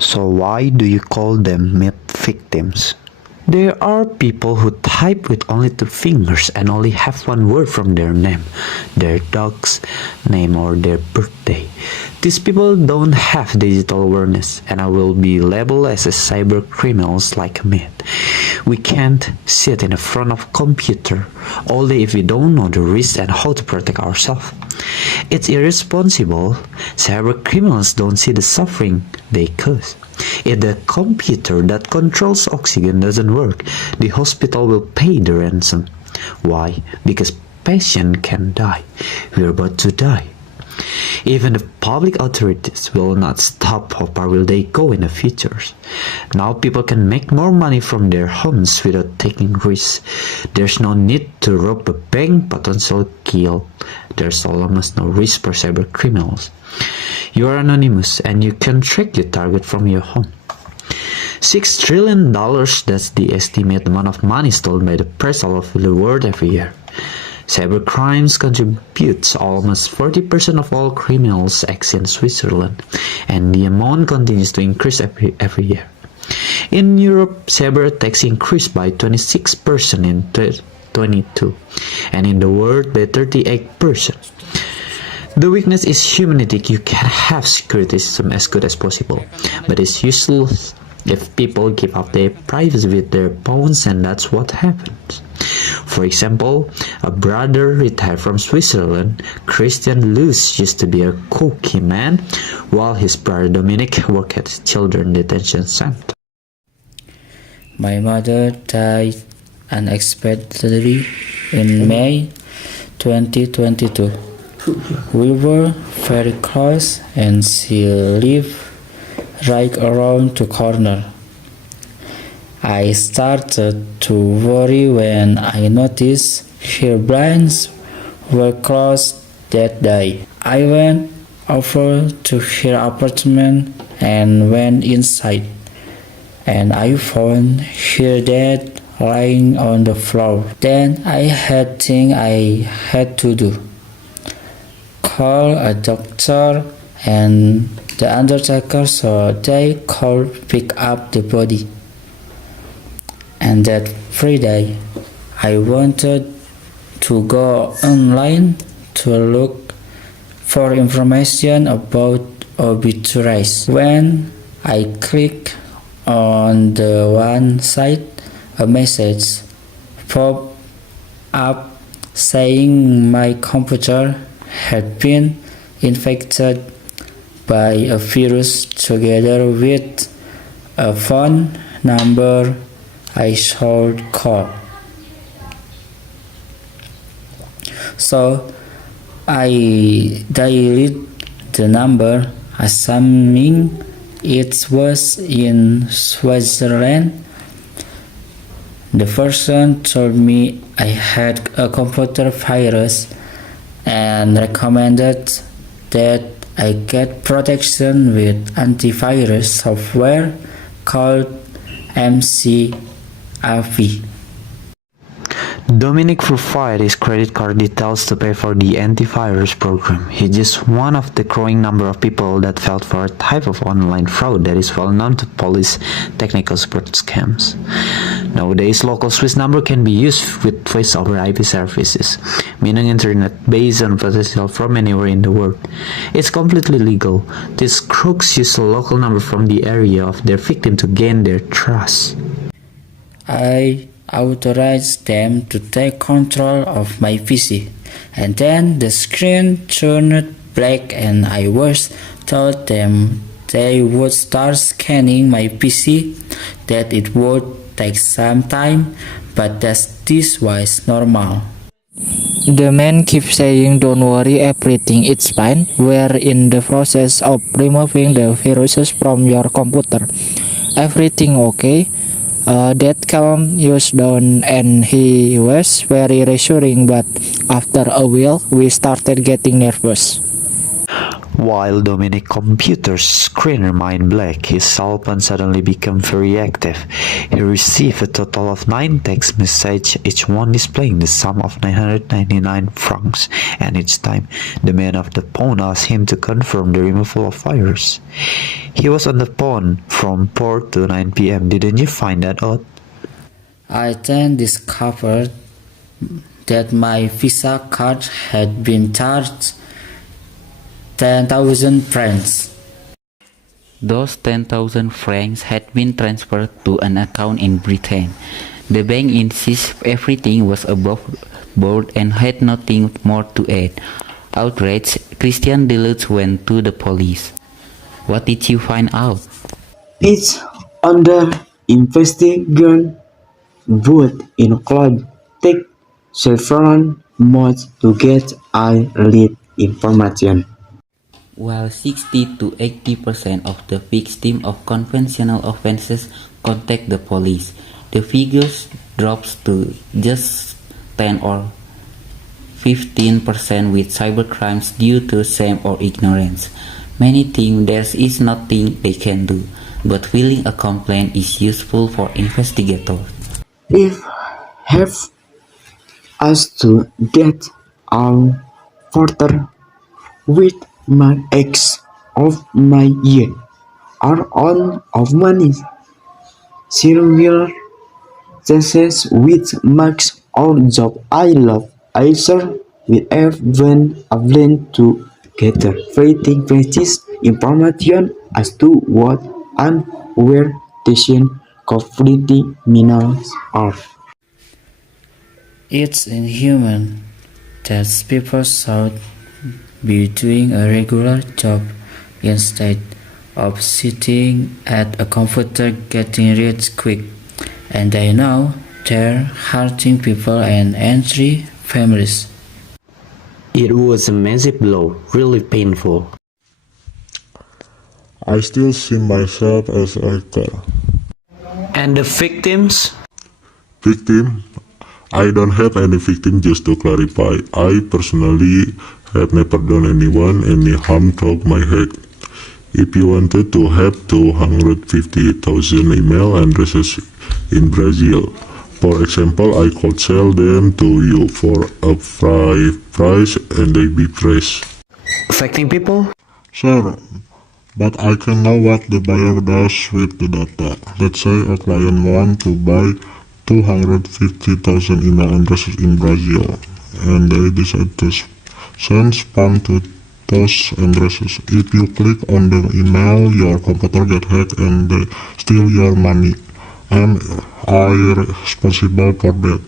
So why do you call them myth victims? There are people who type with only two fingers and only have one word from their name, their dog's name or their birthday. These people don't have digital awareness and will be labeled as a cyber criminals like myth. We can't sit in front of a computer all day if we don't know the risks and how to protect ourselves. It's irresponsible. Cyber criminals don't see the suffering they cause. If the computer that controls oxygen doesn't work, the hospital will pay the ransom. Why? Because patient can die. We're about to die. Even the public authorities will not stop. How far will they go in the future? Now people can make more money from their homes without taking risks. There's no need to rob a bank, potential kill. There's almost no risk for cyber criminals. You are anonymous and you can track your target from your home. $6 trillion, that's the estimated amount of money stolen by the press all over the world every year. Cybercrimes contributes almost 40% of all criminals acts in Switzerland, and the amount continues to increase every year. In Europe, cyber attacks increased by 26% in 2022, and in the world by 38%. The weakness is humanity. You can have security system as good as possible, but it's useless if people give up their privacy with their phones, and that's what happens. For example, a brother retired from Switzerland, Christian Luz, used to be a cookie man, while his brother Dominic worked at children detention center. My mother died unexpectedly in May 2022. We were very close and she lived right around the corner. I started to worry when I noticed her blinds were closed that day. I went over to her apartment and went inside, and I found her dead lying on the floor. Then I had thing I had to do. Call a doctor and the undertaker so they could pick up the body. And that Friday, I wanted to go online to look for information about obituaries. When I clicked on the one site, a message popped up saying my computer had been infected by a virus together with a phone number I should call. So I dialed the number, assuming it was in Switzerland. The person told me I had a computer virus and recommended that I get protection with antivirus software called MCAV. Dominic provided his credit card details to pay for the antivirus program. He's just one of the growing number of people that fell for a type of online fraud that is well known to police technical support scams. Nowadays, local Swiss number can be used with voice over IP services, meaning internet based on potential from anywhere in the world. It's completely legal. These crooks use a local number from the area of their victim to gain their trust. I authorized them to take control of my PC, and then the screen turned black and I was told them they would start scanning my PC, that it would take some time, but that this was normal. The man keeps saying, "Don't worry, everything is fine. We're in the process of removing the viruses from your computer. Everything okay?" That calmed us down and he was very reassuring, but after a while we started getting nervous. While Dominic computer's screen remained black, his cell phone suddenly became very active. He received a total of 9 text messages, each one displaying the sum of 999 francs, and each time the man of the phone asked him to confirm the removal of virus. He was on the phone from 4 to 9 p.m. Didn't you find that odd? I then discovered that my Visa card had been charged 10,000 francs. Those 10,000 francs had been transferred to an account in Britain. The bank insisted everything was above board and had nothing more to add. Outraged, Christian Deluxe went to the police. What did you find out? It's under investigation, but include take several months to get a lead information. While 60 to 80% of the victims of conventional offenses contact the police, the figures drops to just 10 or 15% with cybercrimes due to shame or ignorance. Many think there is nothing they can do, but filing a complaint is useful for investigators. If have us to get our further with my ex of my year are all of money. Serial chances with marks or job I love. I share with everyone I've to gather fighting practice information as to what and where decision completely minors are. It's inhuman that people should be doing a regular job instead of sitting at a computer getting rich quick. And I know they're hurting people and entry families. It was a massive blow, really painful. I still see myself as a actor. And the victims? Victim? I don't have any victim, just to clarify. I personally have never done anyone any harm through my hack. If you wanted to have 250,000 email addresses in Brazil, for example, I could sell them to you for a price and they be fresh. Affecting people? Sure, but I can know what the buyer does with the data. Let's say a client wants to buy 250,000 email addresses in Brazil, and they decide to send spam to those addresses. If you click on the email, your computer gets hacked and they steal your money. Am I responsible for that?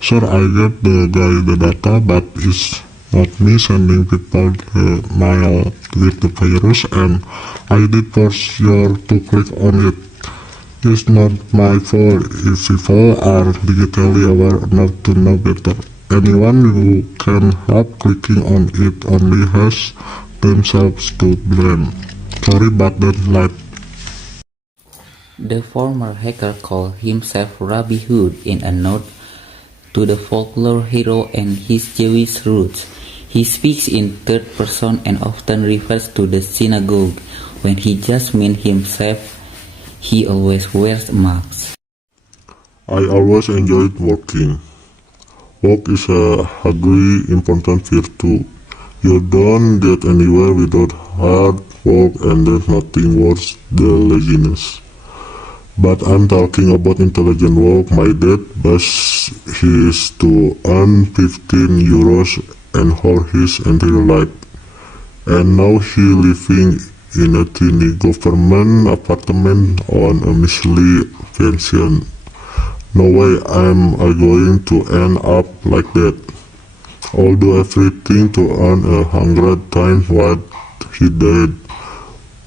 Sure, I get the guy the data, but it's not me sending people the mail with the virus, and I did force you to click on it. It's not my fault if people are digitally aware enough to know better. Anyone who can help clicking on it only has themselves to blame. Sorry, but that's life. The former hacker called himself Rabbi Hood in a note to the folklore hero and his Jewish roots. He speaks in third person and often refers to the synagogue. When he just means himself, he always wears masks. I always enjoyed working. Work is a hugely important virtue. You don't get anywhere without hard work, and there's nothing worse than laziness. But I'm talking about intelligent work. My dad based his to earn 15 euros and hold his entire life. And now he living in a tiny government apartment on a measly pension. No way am I going to end up like that. I'll do everything to earn 100 times what he did,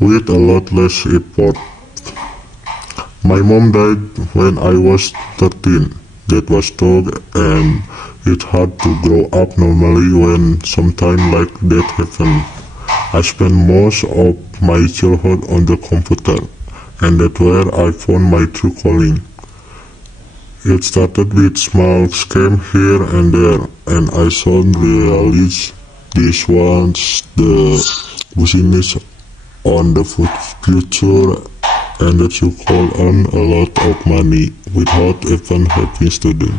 with a lot less effort. My mom died when I was 13. That was tough, and it's hard to grow up normally when something like that happens. I spent most of my childhood on the computer, and that's where I found my true calling. It started with small scams here and there, and I soon realized this was the business on the future and that you call on a lot of money without even having student.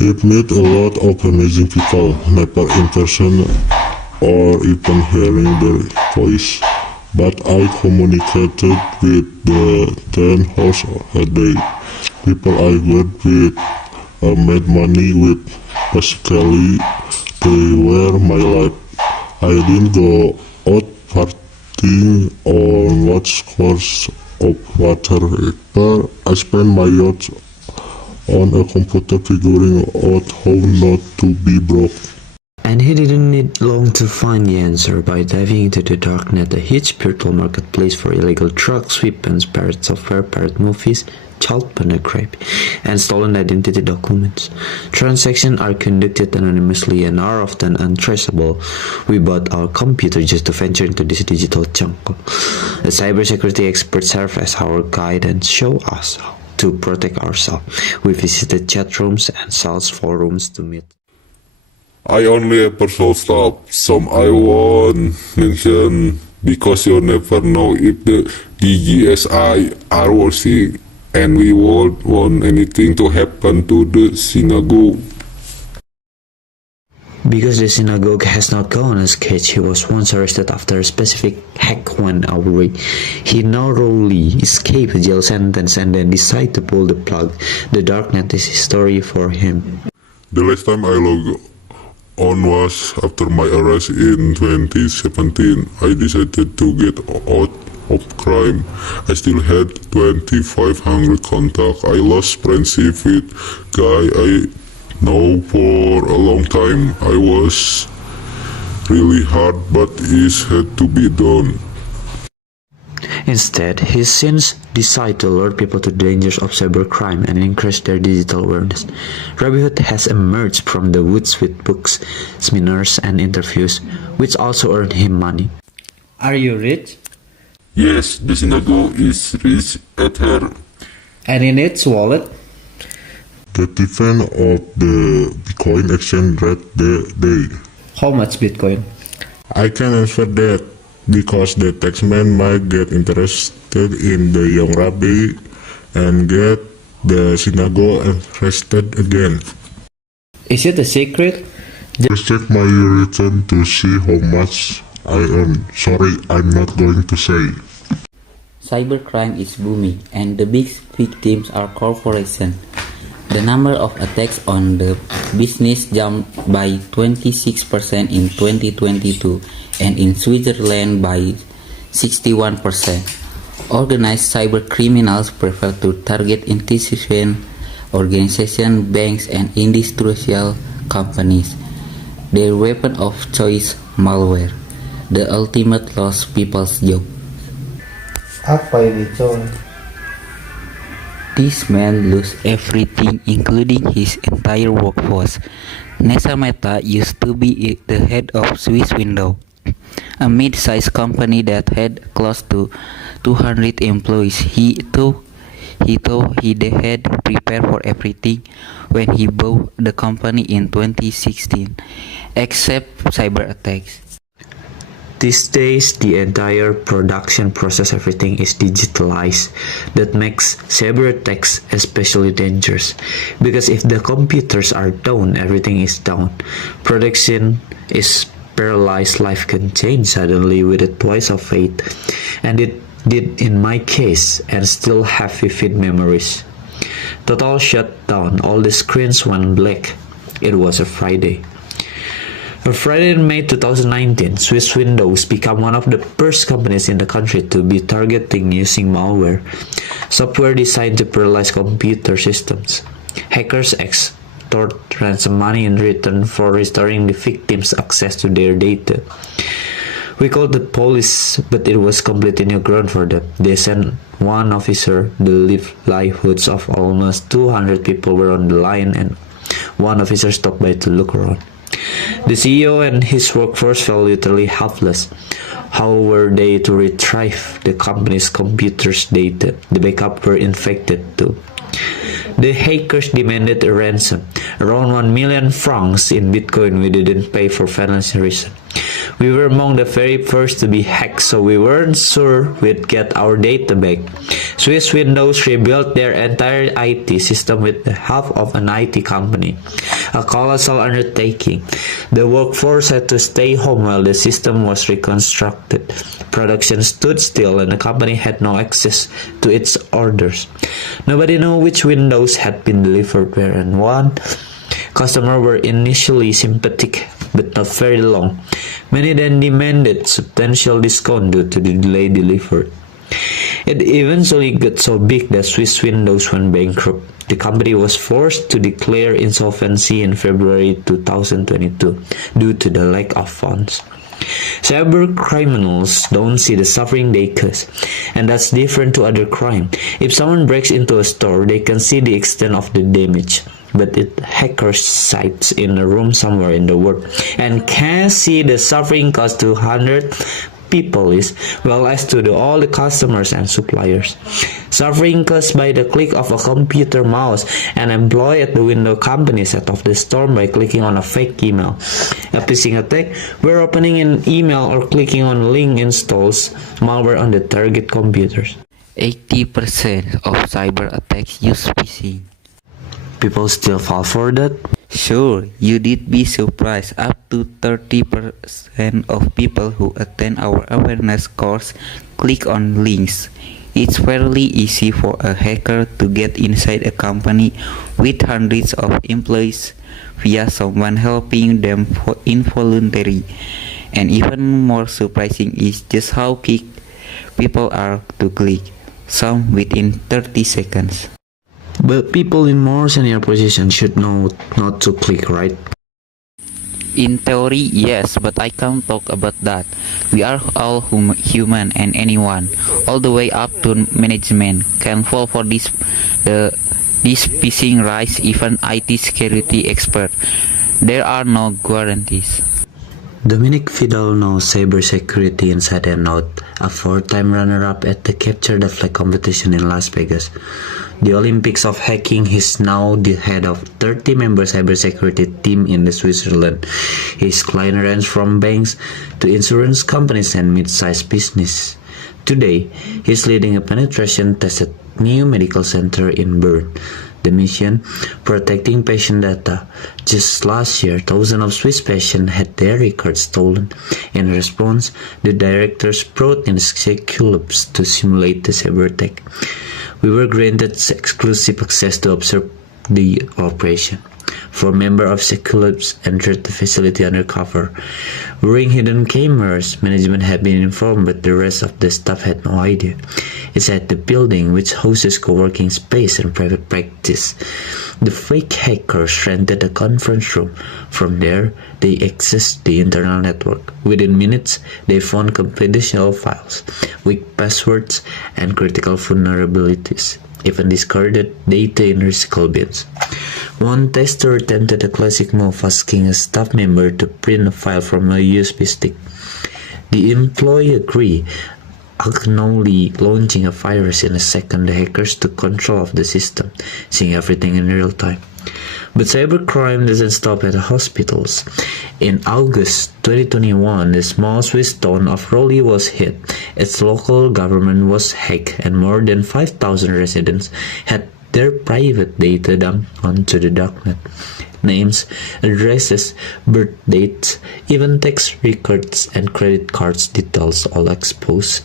It met a lot of amazing people, never in person or even hearing their voice. But I communicated with the 10 hours a day. People I worked with made money with. Basically, they were my life. I didn't go out partying or watch course of water. I spent my youth on a computer figuring out how not to be broke. And he didn't need long to find the answer. By diving into the darknet, a huge virtual marketplace for illegal drugs, weapons, pirate software, pirate movies, child pornography, and stolen identity documents. Transactions are conducted anonymously and are often untraceable. We bought our computer just to venture into this digital jungle. A cybersecurity expert served as our guide and showed us how to protect ourselves. We visited chat rooms and sales forums to meet. I only ever saw stuff, some I won't mention because you never know if the DGSI are watching and we won't want anything to happen to the synagogue. Because the synagogue has not gone unscathed, he was once arrested after a specific hack went awry. He narrowly escaped a jail sentence and then decided to pull the plug. The darknet is history for him. The last time I logged on was after my arrest in 2017. I decided to get out of crime. I still had 2,500 contacts. I lost friendship with guy I know for a long time. I was really hard, but it had to be done. Instead, he since decided to alert people to the dangers of cybercrime and increase their digital awareness. Rabbi Hood has emerged from the woods with books, seminars, and interviews, which also earned him money. Are you rich? Yes, the synagogue is rich at her. And in its wallet? The defense of the Bitcoin exchange rate day. How much Bitcoin? I can answer that because the taxman might get interested in the young rabbi and get the synagogue arrested again. Is it a secret? Just check my return to see how much I earn. Sorry, I'm not going to say. Cybercrime is booming and the big victims are corporations. The number of attacks on the business jumped by 26% in 2022 and in Switzerland by 61%. Organized cyber criminals prefer to target institutions, organizations, banks, and industrial companies. Their weapon of choice, malware, the ultimate lost people's job. Apa ini coy? This man lost everything including his entire workforce. Nessa Mehta used to be the head of Swiss Window, a mid-sized company that had close to 200 employees. He thought he had prepared for everything when he bought the company in 2016, except cyber attacks. These days, the entire production process, everything is digitalized. That makes cyber attacks especially dangerous. Because if the computers are down, everything is down. Production is paralyzed, life can change suddenly with a twice of fate. And it did in my case, and still have vivid memories. Total shutdown, all the screens went black. It was a Friday. On Friday in May 2019, Swiss Windows became one of the first companies in the country to be targeting using malware, software designed to paralyze computer systems. Hackers extort ransom money in return for restoring the victims' access to their data. We called the police, but it was completely new ground for them. They sent one officer. The livelihoods of almost 200 people were on the line, and one officer stopped by to look around. The CEO and his workforce felt literally helpless. How were they to retrieve the company's computer's data? The backup were infected too. The hackers demanded a ransom, around 1 million francs in Bitcoin we didn't pay for financial reasons. We were among the very first to be hacked, so we weren't sure we'd get our data back. Swiss Windows rebuilt their entire IT system with the help of an IT company, a colossal undertaking. The workforce had to stay home while the system was reconstructed. Production stood still and the company had no access to its orders. Nobody knew which Windows had been delivered where, and one customers were initially sympathetic but not very long. Many then demanded substantial discount due to the delay delivered. It eventually got so big that Swiss Windows went bankrupt. The company was forced to declare insolvency in February 2022 due to the lack of funds. Cyber criminals don't see the suffering they cause, and that's different to other crime. If someone breaks into a store, they can see the extent of the damage, but it hackers sites in a room somewhere in the world and can see the suffering caused to 100 people is, well as to all the customers and suppliers. Suffering caused by the click of a computer mouse. An employee at the window company set off the storm by clicking on a fake email. A phishing attack where opening an email or clicking on a link installs malware on the target computers. 80% of cyber attacks use phishing. People still fall for that? Sure, you did be surprised. Up to 30% of people who attend our awareness course click on links. It's fairly easy for a hacker to get inside a company with hundreds of employees via someone helping them involuntarily. And even more surprising is just how quick people are to click, some within 30 seconds. But people in more senior positions should know not to click, right? In theory, yes, but I can't talk about that. We are all human, and anyone, all the way up to management, can fall for this phishing rise. Even IT security expert. There are no guarantees. Dominic Fidel knows cybersecurity inside and out, a four-time runner-up at the Capture the Flag competition in Las Vegas. The Olympics of hacking, he's now the head of 30-member cybersecurity team in the Switzerland. His client range from banks to insurance companies and mid-sized business. Today, he's leading a penetration test at new medical center in Bern. The mission, protecting patient data. Just last year, thousands of Swiss patients had their records stolen. In response, the directors brought in Seculubs to simulate the cyber attack. We were granted exclusive access to observe the operation. Four members of Seculubs entered the facility undercover. Wearing hidden cameras, management had been informed, but the rest of the staff had no idea. Inside the building, which houses co-working space and private practice, the fake hackers rented a conference room. From there, they accessed the internal network. Within minutes, they found confidential files, weak passwords, and critical vulnerabilities, even discarded data in recycle bins. One tester attempted a classic move, asking a staff member to print a file from a USB stick. The employee agreed, unknowingly launching a virus in a second. The hackers took control of the system, seeing everything in real time. But cybercrime doesn't stop at hospitals. In August 2021, the small Swiss town of Roli was hit. Its local government was hacked, and more than 5,000 residents had their private data dumped onto the darknet. Names, addresses, birth dates, even tax records and credit cards details all exposed.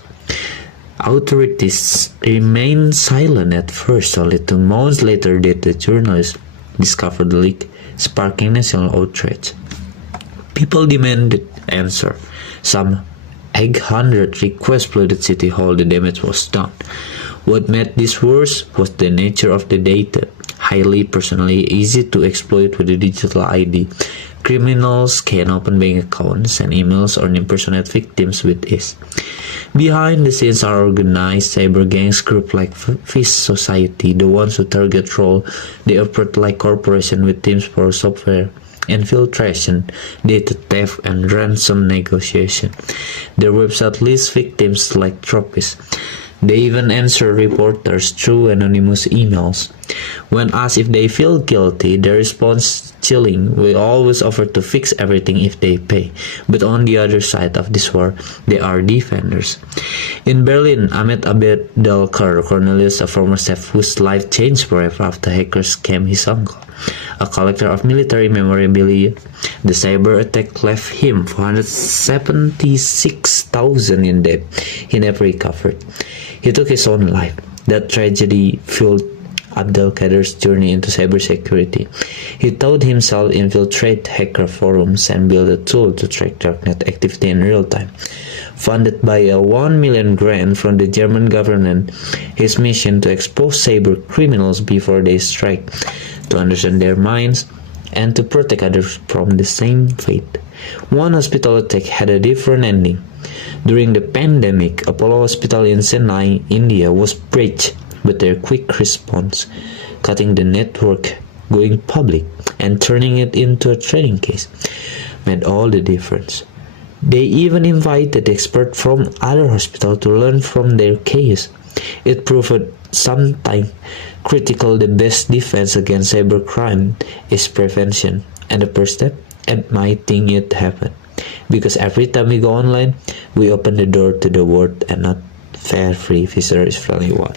Authorities remained silent at first. Only 2 months later did the journalists discover the leak, sparking national outrage. People demanded answer. Some 800 requests flooded City Hall. The damage was done. What made this worse was the nature of the data. Highly personally, easy to exploit with a digital ID. Criminals can open bank accounts and emails or impersonate victims with ease. Behind the scenes are organized cyber gangs groups like Fish Society, the ones who target role. They operate like corporations with teams for software infiltration, data theft, and ransom negotiation. Their website lists victims like trophies. They even answer reporters through anonymous emails. When asked if they feel guilty, their response chilling. We always offer to fix everything if they pay. But on the other side of this war, they are defenders. In Berlin, Ahmed Abdelkar Cornelius, a former chef whose life changed forever after hackers scammed his uncle, a collector of military memorabilia, the cyber attack left him 476,000 in debt he never recovered. He took his own life. That tragedy fueled Abdelkader's journey into cybersecurity. He taught himself infiltrate hacker forums and build a tool to track darknet activity in real time. Funded by a 1 million grant from the German government, his mission to expose cyber criminals before they strike, to understand their minds, and to protect others from the same fate. One hospital attack had a different ending. During the pandemic, Apollo Hospital in Chennai, India was breached, but their quick response, cutting the network, going public, and turning it into a training case, made all the difference. They even invited experts from other hospitals to learn from their case. It proved sometimes critical. The best defense against cybercrime is prevention, and the first step, admitting it happened. Because every time we go online, we open the door to the world, and not fare free visitor is friendly one.